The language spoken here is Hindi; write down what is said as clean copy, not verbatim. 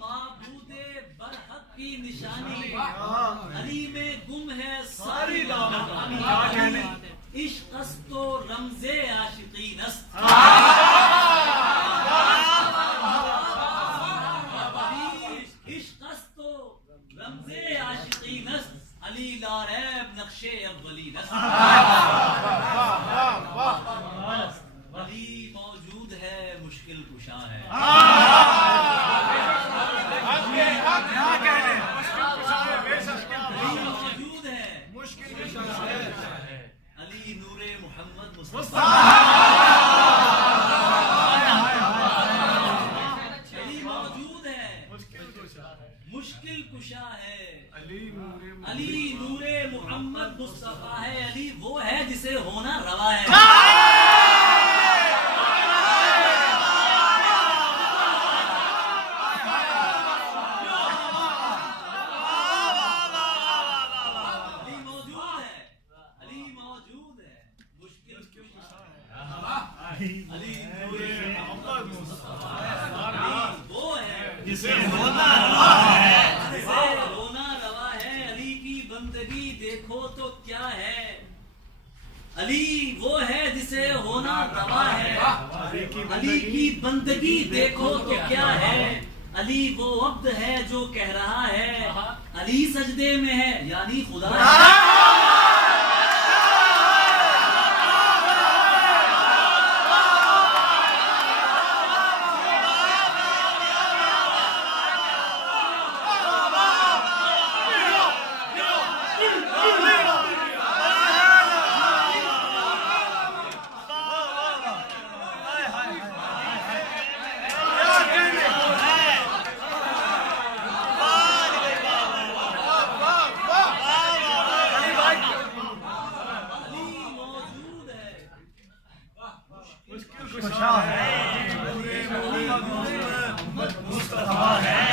माबूदे बरहक की निशानी, अली में गुम है सारी दामनी। इश्क तो रमज़े आशिकीन अस्त, इश्क तो रमज़े आशिकीन अस्त, अली ला रैब नक्शे अव्वलीन अस्त। अली मौजूद है मुश्किल कुशा है, मौजूद है मुश्किल कुशा है। अली नूरे मोहम्मद मुस्तफा, अली मौजूद है मुश्किल कुशा है। अली नूरे मोहम्मद मुस्तफा है, अली वो है जिसे होना रवा है। अली नूरे मोहम्मद मुस्तफा है, वो है जिसे होना रवा है, जिसे होना रवा है। अली की बंदगी देखो तो क्या है, अली वो है जिसे होना रवा है। अली की बंदगी देखो तो क्या है, अली वो अब्द है जो कह रहा है, अली सजदे में है यानी खुदा है। मुश्किल कुशा है, मुस्तफा है।